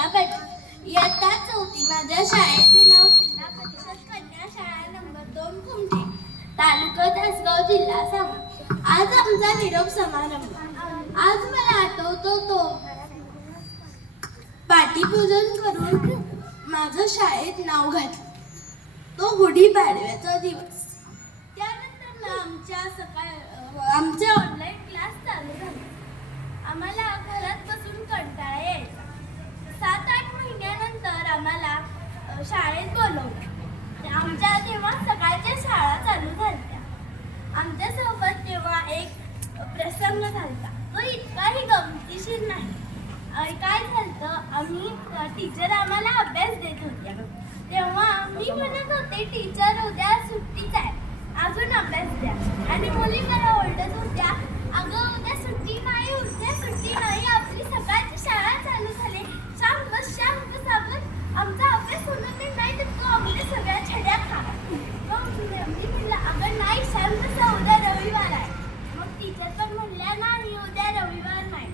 सुवर्णा इयत्ता चौथी. माझ्या शाळेचे नाव जिल्हा परिषद कन्या शाळा नंबर दोन कुमठी तालुका तासगाव जिल्हा सांगली. आज आमचा निरोप समारंभ. आज मला आठवतो तो. पाठीपूजन करून माझं शाळेत नाव घातलं. तो गुढीपाडव्याचा दिवस. त्यानंतर आमच्या सकाळ आमच्या शाळेत बोलवलं. आमच्या तेव्हा सकाळच्या शाळा चालू झाल्या आमच्यासोबत तेव्हा एक प्रसंग झाला तो इतकाही गमतीशीर नाही. काय झालं आम्ही टीचर आम्हाला अभ्यास देत होत्या. तेव्हा मी म्हणत होते टीचर उद्या सुट्टीच आहे. अजून अभ्यास द्या. आणि मुली मला ओरडत होत्या अगं उद्या सुट्टी नाही उद्या सुट्टी नाही आपली सकाळची शाळा चालू झाली शांत बस शांत बस आपण आमचा अभ्यास होणार नाही नाही तर तू आपल्या सगळ्या छड्या खा मग मी म्हणलं अगं नाही शांत बसा उद्या रविवार आहे मग टीचर पण म्हणल्या नाही उद्या रविवार नाही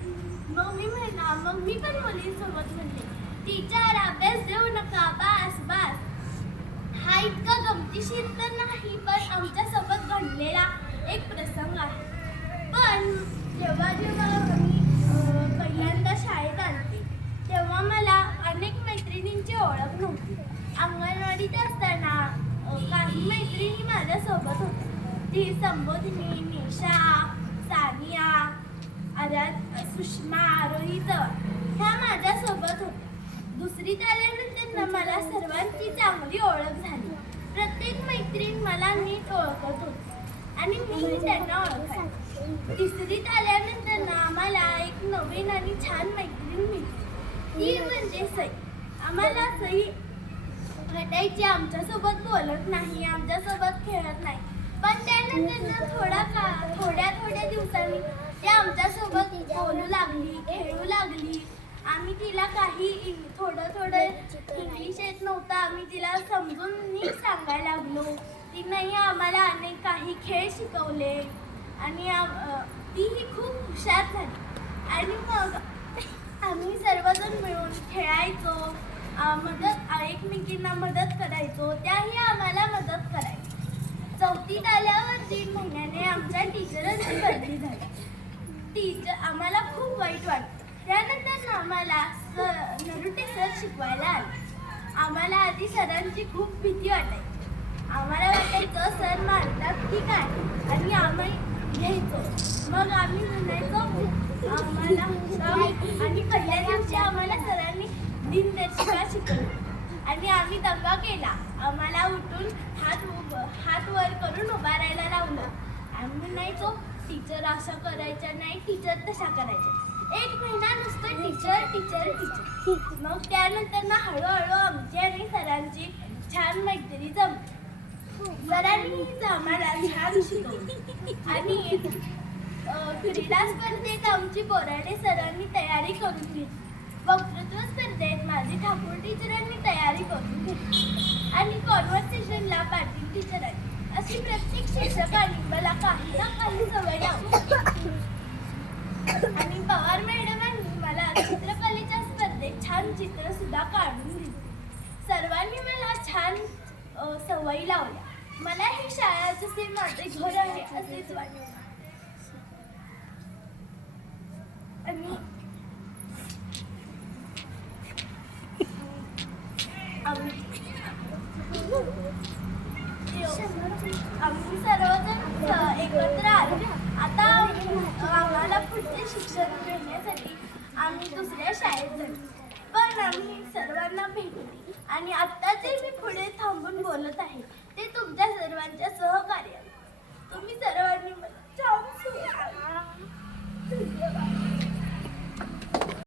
मग मी म्हणा मग मी पण मुलींसोबत म्हणले टीचर अभ्यास देऊ नका बास बास हा इतका गमतीशीर तर नाही पण आमच्यासोबत घडलेला एक प्रसंग आहे. पण जेव्हा जेव्हा मी पहिल्यांदा शाळेत आलते तेव्हा मला अनेक मैत्रिणींची ओळख नव्हती. अंगणवाडीत असताना काही मैत्रिणी माझ्यासोबत होत्या. ती संबोधिनी निशा सानिया आराध सुषमा रोहित ह्या माझ्यासोबत होत्या. दुसरीत आल्यानंतर ना मला सर्वांची चांगली ओळख झाली प्रत्येक मैत्रीण मला नीट ओळखत होती. आणि मी त्यांना ओळखायचे तिसरीत आल्यानंतर ना आम्हाला एक नवीन आणि छान मैत्रीण मिळाली. ती म्हणजे सई. आम्हाला सई भेटायची आमच्यासोबत बोलत नाही आमच्यासोबत खेळत नाही. पण त्यानंतर थोडा का थोड्या थोड्या दिवसांनी ती आमच्यासोबत बोलू लागली खेळू लागली. आम्ही तिला काही थोडं थोडं इंग्लिश येत नव्हतं. आम्ही तिला समजून नीट सांगायला लागलो. तिनंही आम्हाला अनेक काही खेळ शिकवले. आणि तीही खूप हुशार झाली. आणि मग आम्ही सर्वजण मिळून खेळायचो. मदत एकमेकींना मदत करायचो. त्याही आम्हाला मदत करायची. चौथीत आल्यावर तीन महिन्याने आमच्या टीचरांची बदली झाली. टीचर आम्हाला खूप वाईट वाटतं त्यानंतर आम्हाला सर नरुटे सर शिकवायला आले. आम्हाला आधी सरांची खूप भीती वाटायची. आम्हाला वाटायचं सर मारतात की काय? आणि आम्ही घ्यायचो. मग आम्ही म्हणायचो आम्हाला आणि पहिल्या दिवशी आम्हाला सरांनी दिनदर्शिका शिकवली. आणि आम्ही दंगा केला. आम्हाला उठून हात हात वर करून उभा राहायला लावलं. आम्ही म्हणायचो टीचर असं करायच्या नाही टीचर तशा करायच्या. एक महिना नुसतं टीचर टीचर टीचर. मग त्यानंतर ना हळूहळू आमची आणि सरांची छान मैत्री जमली. सरांनीच आम्हाला छान शिकवली. आणि क्रीडा स्पर्धेत आमची बोराडे सरांनी तयारी करून घेतली. वक्तृत्व स्पर्धेत माझी ठाकूर टीचरांनी तयारी करून घेतली. आणि कॉन्व्हर्सेशनला पाटील टीचरांनी अशी प्रत्येक शिक्षकांनी मला काही ना काही सवय लावली आणि पवार मॅडमांनी मला चित्रकलेच्या स्पर्धेत छान चित्र सुद्धा काढून दिली. सर्वांनी मला छान सवयी लावल्या. मला ही शाळा जसे माझे घर आहे असेच वाटते. आणि आम्ही सर्वजण एकत्र आलो. आता आम्हाला पुढचे शिक्षण घेण्यासाठी आम्ही दुसऱ्या शाळेत जाऊ. पण आम्ही सर्वांना भेटली आणि आत्ता मी पुढे थांबून बोलत आहे.